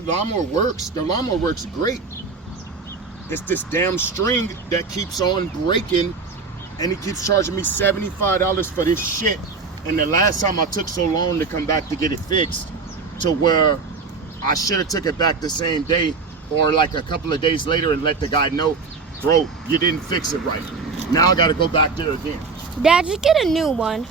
lawnmower works. The lawnmower works great. It's this damn string that keeps on breaking, and he keeps charging me $75 for this shit. And the last time I took so long to come back to get it fixed, to where I should have took it back the same day or like a couple of days later and let the guy know, bro, you didn't fix it right. Now I gotta go back there again. Dad, just get a new one.